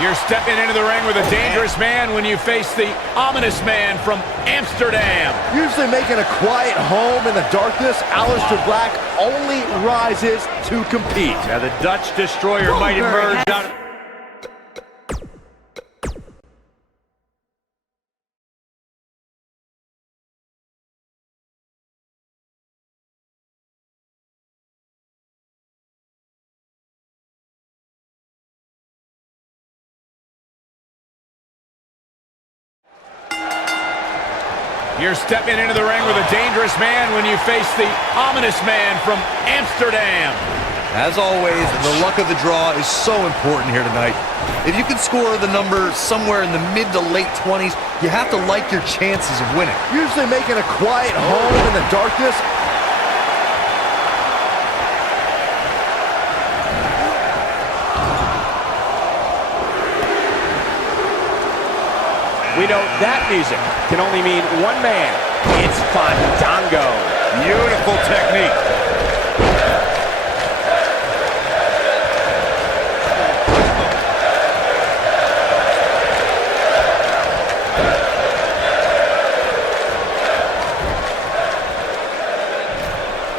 You're stepping into the ring with a dangerous man when you face the ominous man from Amsterdam. Usually making a quiet home in the darkness, Aleister Black only rises to compete. Now the Dutch Destroyer might emerge out. You're stepping into the ring with a dangerous man when you face the ominous man from Amsterdam. As always, the luck of the draw is so important here tonight. If you can score the number somewhere in the mid to late 20s, you have to like your chances of winning. Usually making a quiet home in the darkness. We know that music can only mean one man. It's Fandango. Beautiful technique.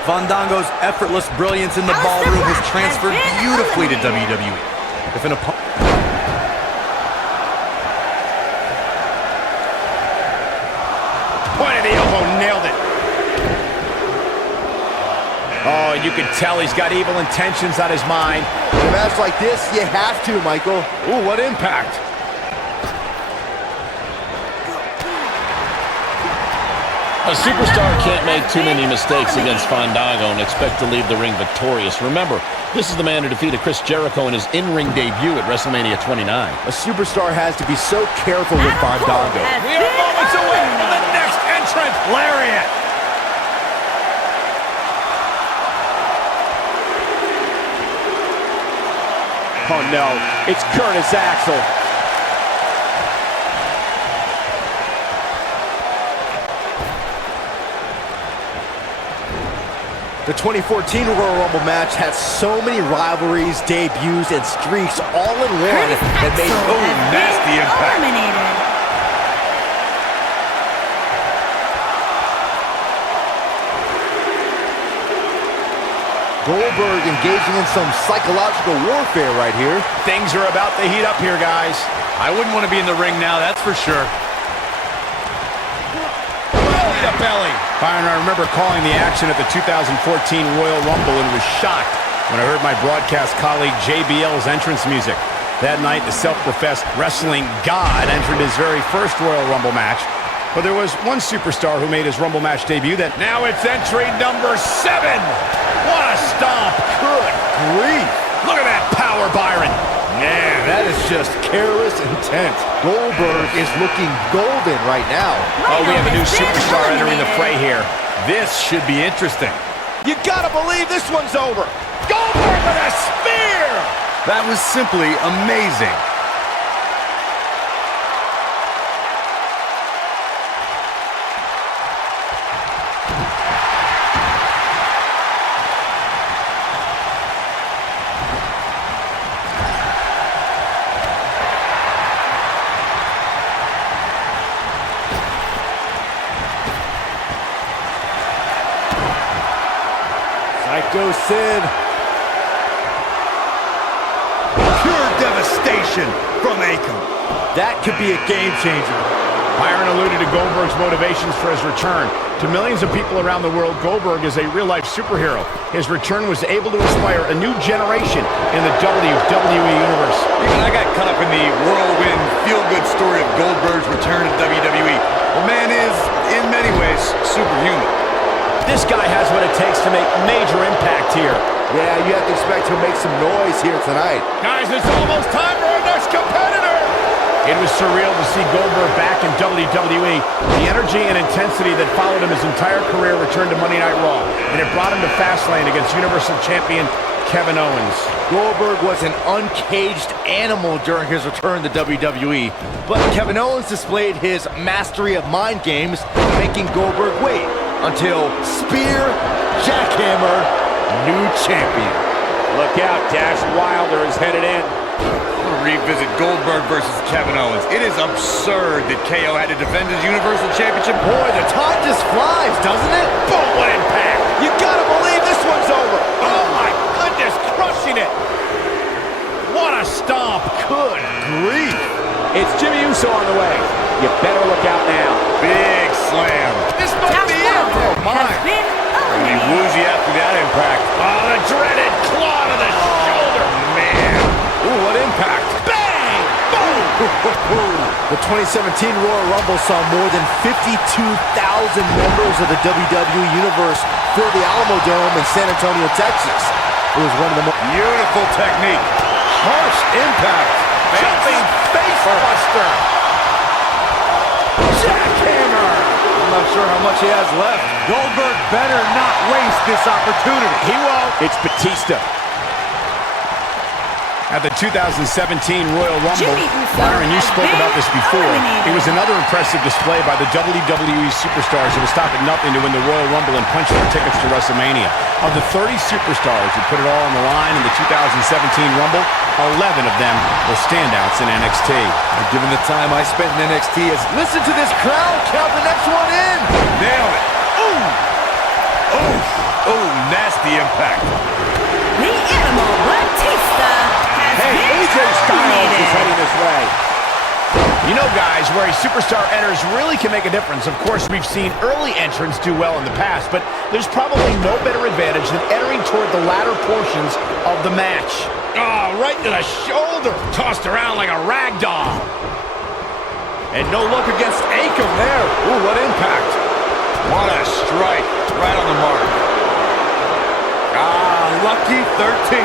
Fandango's effortless brilliance in the ballroom has transferred beautifully to WWE. If an opponent... Point of the elbow, nailed it. Oh, and you can tell he's got evil intentions on his mind. In a match like this, you have to, Michael. Ooh, what impact. A superstar can't make too many mistakes against Fandango and expect to leave the ring victorious. Remember, this is the man who defeated Chris Jericho in his in-ring debut at WrestleMania 29. A superstar has to be so careful with Fandango. We are moments away from the next entrant, Lariat. Oh no, it's Curtis Axel. The 2014 Royal Rumble match had so many rivalries, debuts, and streaks all in one that made nasty impact. Goldberg engaging in some psychological warfare right here. Things are about to heat up here, guys. I wouldn't want to be in the ring now, that's for sure. The belly. Byron, I remember calling the action at the 2014 Royal Rumble and was shocked when I heard my broadcast colleague JBL's entrance music. That night, the self-professed wrestling god entered his very first Royal Rumble match. But there was one superstar who made his Rumble match debut that... Now it's entry number 7. What a stomp. Good grief. Look at that power, Byron. Man, that is just careless intent. Goldberg is looking golden right now. Oh, we have a new superstar entering the fray here. This should be interesting. You gotta believe this one's over. Goldberg with a spear! That was simply amazing. Psycho Sid. Pure devastation from Akam. That could be a game changer. Byron alluded to Goldberg's motivations for his return. To millions of people around the world, Goldberg is a real-life superhero. His return was able to inspire a new generation in the WWE Universe. Even I got caught up in the whirlwind, feel-good story of Goldberg's return to WWE. The man is, in many ways, superhuman. This guy has what it takes to make major impact here. Yeah, you have to expect to make some noise here tonight. Guys, it's almost time for our next competitor. It was surreal to see Goldberg back in WWE. The energy and intensity that followed him his entire career returned to Monday Night Raw, and it brought him to Fastlane against Universal Champion Kevin Owens. Goldberg was an uncaged animal during his return to WWE, but Kevin Owens displayed his mastery of mind games, making Goldberg wait until Spear, Jackhammer, new champion. Look out, Dash Wilder is headed in. Revisit Goldberg versus Kevin Owens. It is absurd that KO had to defend his Universal Championship. Boy, the time just flies, doesn't it? Boom, what impact. You gotta believe this one's over. Oh my goodness, crushing it. What a stomp. Good grief. It's Jimmy Uso on the way. You better look out now. Big slam. This might be it. Oh my. And he woos you after that impact. Oh, the dreaded claw to the shoulder. Man. Ooh, what impact. Bang! Boom! The 2017 Royal Rumble saw more than 52,000 members of the WWE Universe fill the Alamo Dome in San Antonio, Texas. It was one of the most Beautiful technique. Harsh impact. Jumping face buster. Jackhammer. I'm not sure how much he has left. Goldberg better not waste this opportunity. He won't. It's Batista. At the 2017 Royal Rumble, Jimmy Uso Byron, you has spoke been about this before. eliminated. It was another impressive display by the WWE superstars who would stop at nothing to win the Royal Rumble and punch for tickets to WrestleMania. Of the 30 superstars who put it all on the line in the 2017 Rumble, 11 of them were standouts in NXT. Given the time I spent in NXT, Listen to this crowd count the next one in. nail it. Oh, nasty impact. The Animal Batista has Hey, been AJ Styles is eliminated. heading this way. You know, guys, where a superstar enters really can make a difference. Of course, we've seen early entrants do well in the past, but there's probably no better advantage than entering toward the latter portions of the match. Oh, right to the shoulder. Tossed around like a rag doll. And no look against Akam there. Ooh, what impact. What a strike. Right on the mark. Lucky 13.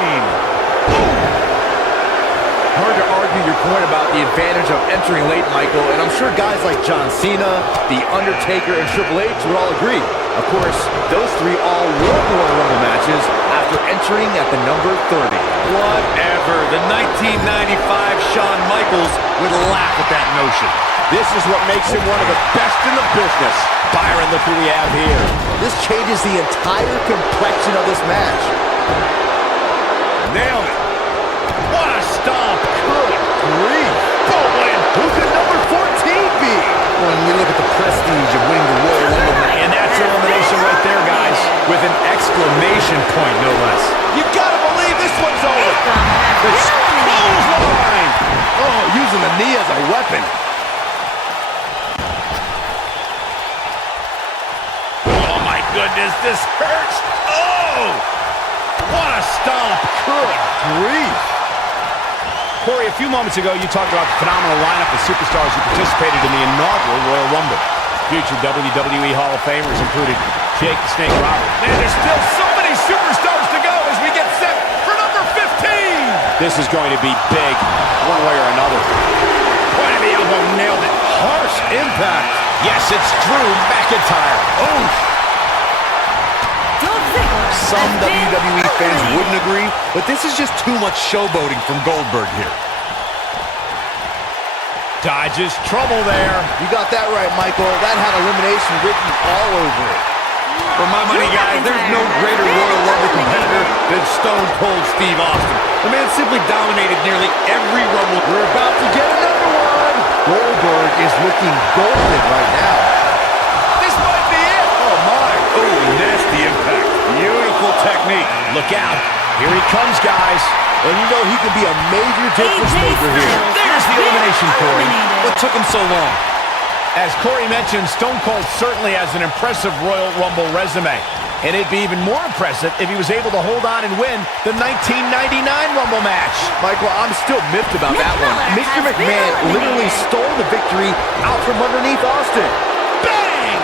Hard to argue your point about the advantage of entering late, Michael, and I'm sure guys like John Cena, The Undertaker, and Triple H would all agree. Of course, those three all won Royal Rumble matches after entering at the number 30. Whatever. The 1995 Shawn Michaels would laugh at that notion. This is what makes him one of the best in the business. Byron, look who we have here. This changes the entire complexion of this match. Nailed it. What a stomp. Good grief. Bowling. Who could number 14 be? When we look at the prestige of winning the Royal Rumble. And that's elimination right there, guys. With an exclamation point, no less. You gotta believe this one's over. The Clothesline. Oh, using the knee as a weapon. Oh, my goodness, this hurts. Oh, what a stomp. Good grief. Corey, a few moments ago, you talked about the phenomenal lineup of superstars who participated in the inaugural Royal Rumble. Future WWE Hall of Famers included Jake the Snake Roberts. And there's still so many superstars to go as we get set for number 15. This is going to be big, one way or another. Point of the elbow, nailed it. Harsh impact. Yes, it's Drew McIntyre. Oh. Some WWE fans wouldn't agree, but this is just too much showboating from Goldberg here. Dodges trouble there. You got that right, Michael. That had elimination written all over it. For my money, guys, there's no greater Royal Rumble competitor than Stone Cold Steve Austin. The man simply dominated nearly every Rumble. We're about to get another one. Goldberg is looking golden right now. This might be it. Oh, my. Oh, nasty impact. Beautiful technique. Look out. Here he comes, guys. And you know he can be a major difference maker here. There's the elimination, Corey. What took him so long? As Corey mentioned, Stone Cold certainly has an impressive Royal Rumble resume. And it'd be even more impressive if he was able to hold on and win the 1999 Rumble match. Michael, I'm still miffed about that one. Mr. McMahon literally stole the victory out from underneath Austin. Bang!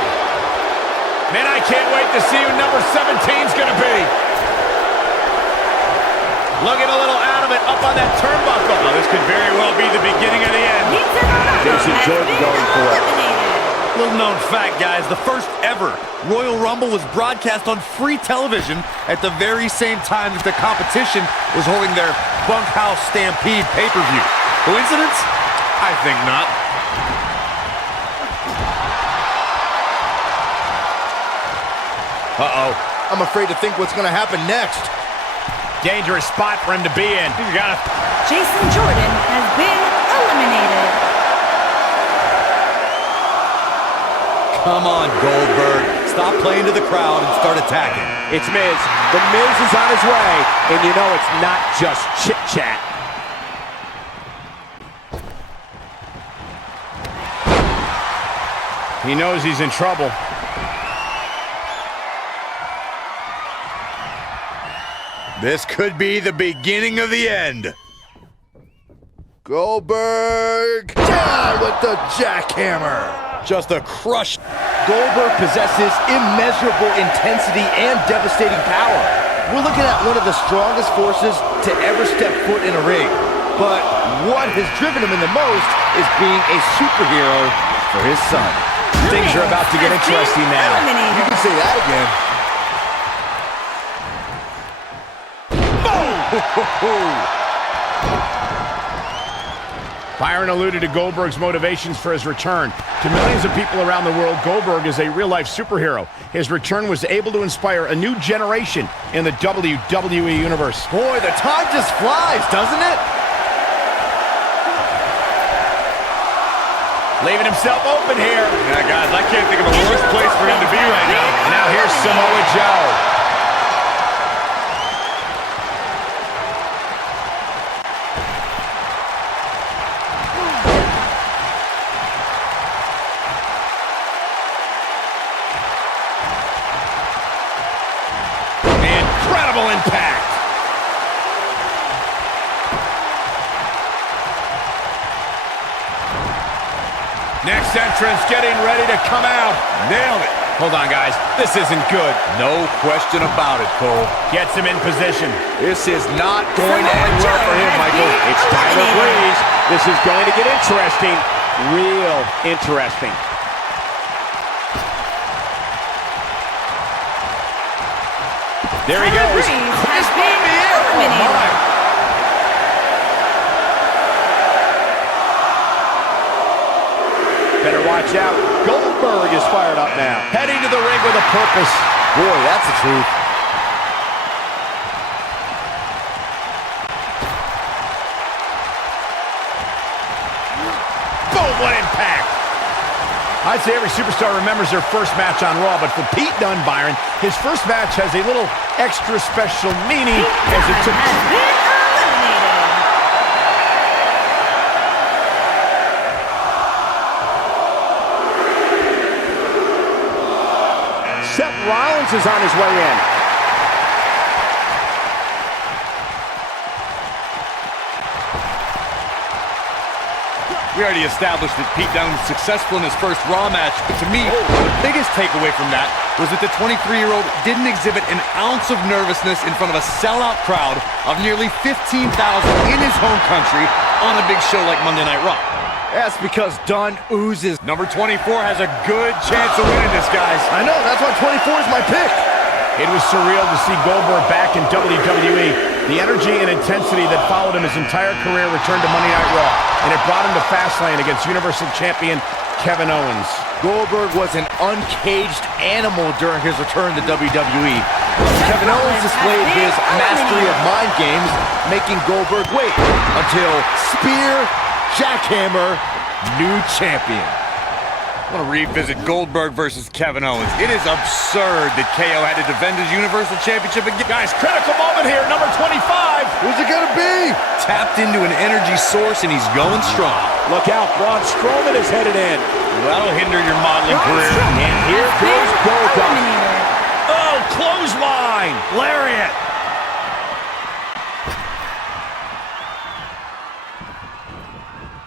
Man, I can't wait to see who number 17's going to be. Looking a little out of it up on that turnbuckle. Well, this could very well be the beginning of the end. Jason Jordan going for it. Little known fact, guys, the first ever Royal Rumble was broadcast on free television at the very same time that the competition was holding their Bunkhouse Stampede pay-per-view. Coincidence? I think not. Uh-oh. I'm afraid to think what's going to happen next. Dangerous spot for him to be in. You got it. Jason Jordan has been eliminated. Come on, Goldberg. Stop playing to the crowd and start attacking. It's Miz. The Miz is on his way, and you know it's not just chit-chat. He knows he's in trouble. This could be the beginning of the end. Goldberg down with the jackhammer. Just a crush. Goldberg possesses immeasurable intensity and devastating power. We're looking at one of the strongest forces to ever step foot in a ring. But what has driven him in the most is being a superhero for his son. Things are about to get interesting now. You can say that again. Byron alluded to Goldberg's motivations for his return. To millions of people around the world, Goldberg is a real-life superhero. His return was able to inspire a new generation in the WWE Universe. Boy, the time just flies, doesn't it? Leaving himself open here. Yeah, guys, I can't think of a worse place for him to be right now. And now here's Samoa Joe. Incredible impact. Next entrance getting ready to come out. Nailed it. Hold on, guys. This isn't good. No question about it, Cole. Gets him in position. This is not going to end well for him, Michael. It's Tyler Breeze. This is going to get interesting. Real interesting. There he goes. Has been eliminated. Better watch out. Goldberg is fired up now. Heading to the ring with a purpose. Boy, that's the truth. Boom, what impact. I'd say every superstar remembers their first match on Raw, but for Pete Dunne, Byron, his first match has a little extra special meaning as it took... Has been eliminated. Seth Rollins is on his way in. We already established that Pete Dunne was successful in his first Raw match, but to me, the biggest takeaway from that was that the 23-year-old didn't exhibit an ounce of nervousness in front of a sellout crowd of nearly 15,000 in his home country on a big show like Monday Night Raw. That's because Dunne oozes. Number 24 has a good chance of winning this, guys. I know, that's why 24 is my pick. It was surreal to see Goldberg back in WWE. The energy and intensity that followed him his entire career returned to Monday Night Raw, and it brought him to Fastlane against Universal Champion Kevin Owens. Goldberg was an uncaged animal during his return to WWE. Kevin Owens displayed his mastery of mind games, making Goldberg wait until spear, jackhammer, new champion. I want to revisit Goldberg versus Kevin Owens. It is absurd that KO had to defend his Universal Championship again. Guys, critical moment here, number 25. Who's it gonna be? Tapped into an energy source, and he's going strong. Look out, Braun Strowman is headed in. That'll hinder your modeling career. And here goes Goldberg. Oh, clothesline. Lariat.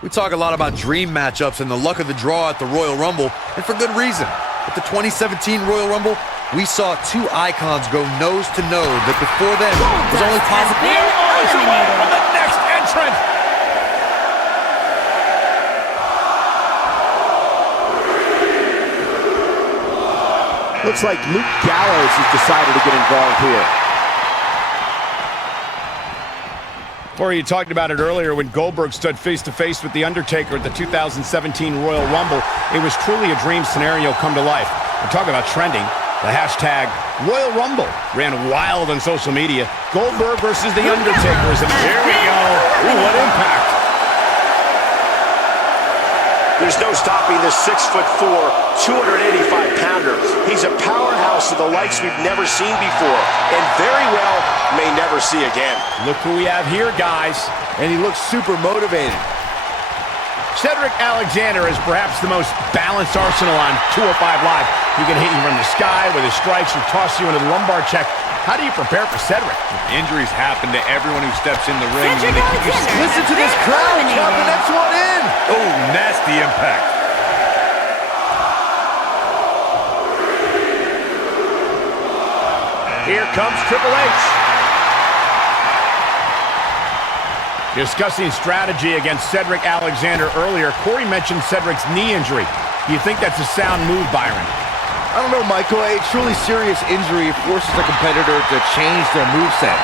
We talk a lot about dream matchups and the luck of the draw at the Royal Rumble, and for good reason. At the 2017 Royal Rumble, we saw two icons go nose to nose that before then was only possible. On the next entrant. Looks like Luke Gallows has decided to get involved here. Corey, you talked about it earlier when Goldberg stood face-to-face with The Undertaker at the 2017 Royal Rumble. It was truly a dream scenario come to life. We're talking about trending. The hashtag Royal Rumble ran wild on social media. Goldberg versus The Undertaker is here we go. Ooh, what impact. There's no stopping this 6'4", 285-pounder. He's a powerhouse of the likes we've never seen before, and very well may never see again. Look who we have here, guys. And he looks super motivated. Cedric Alexander is perhaps the most balanced arsenal on 205 Live. He can hit you from the sky with his strikes or toss you into the lumbar check. How do you prepare for Cedric? Injuries happen to everyone who steps in the ring. Listen to this crowd. Count the next one in. Oh, nasty impact. Here comes Triple H. Discussing strategy against Cedric Alexander earlier, Corey mentioned Cedric's knee injury. Do you think that's a sound move, Byron? I don't know, Michael. A truly serious injury forces a competitor to change their moveset.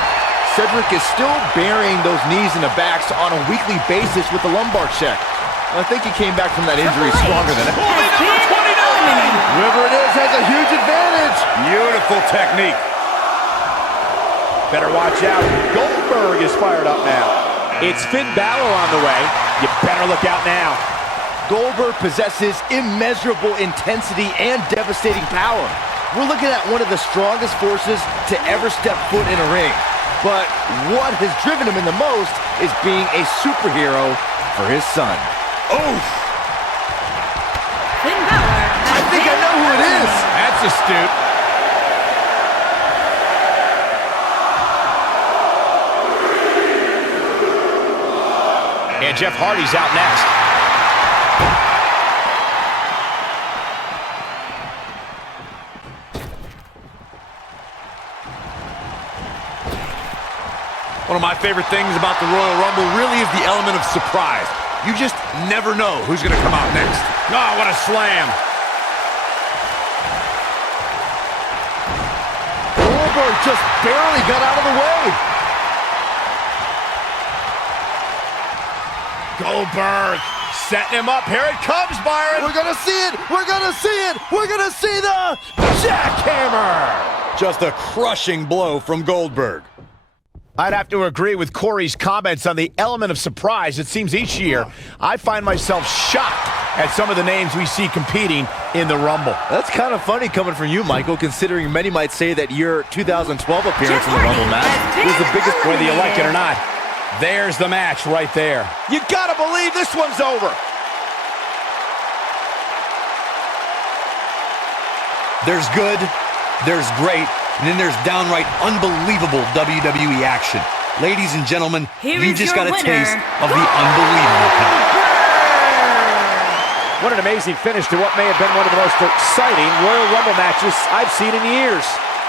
Cedric is still burying those knees in the backs on a weekly basis with the lumbar check. I think he came back from that injury stronger than ever. Whoever it is has a huge advantage. Beautiful technique. Better watch out. Goldberg is fired up now. It's Finn Balor on the way. You better look out now. Goldberg possesses immeasurable intensity and devastating power. We're looking at one of the strongest forces to ever step foot in a ring. But what has driven him in the most is being a superhero for his son. Oof! Finn Balor. I think I know who it is. That's astute. And Jeff Hardy's out next. One of my favorite things about the Royal Rumble really is the element of surprise. You just never know who's going to come out next. Oh, what a slam. Goldberg just barely got out of the way. Goldberg setting him up. Here it comes, Byron. We're going to see it. We're going to see it. We're going to see the jackhammer. Just a crushing blow from Goldberg. I'd have to agree with Corey's comments on the element of surprise. It seems each year I find myself shocked at some of the names we see competing in the Rumble. That's kind of funny coming from you, Michael, considering many might say that your 2012 appearance in the Rumble match was the biggest, whether you like it or not. There's the match right there. You gotta believe this one's over. There's good, there's great, and then there's downright unbelievable WWE action. Ladies and gentlemen, you just got a taste of the unbelievable kind. What an amazing finish to what may have been one of the most exciting Royal Rumble matches I've seen in years.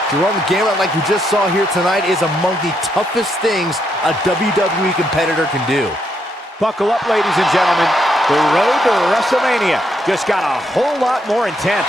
To run the gauntlet like we just saw here tonight is among the toughest things a WWE competitor can do. Buckle up, ladies and gentlemen. The road to WrestleMania just got a whole lot more intense.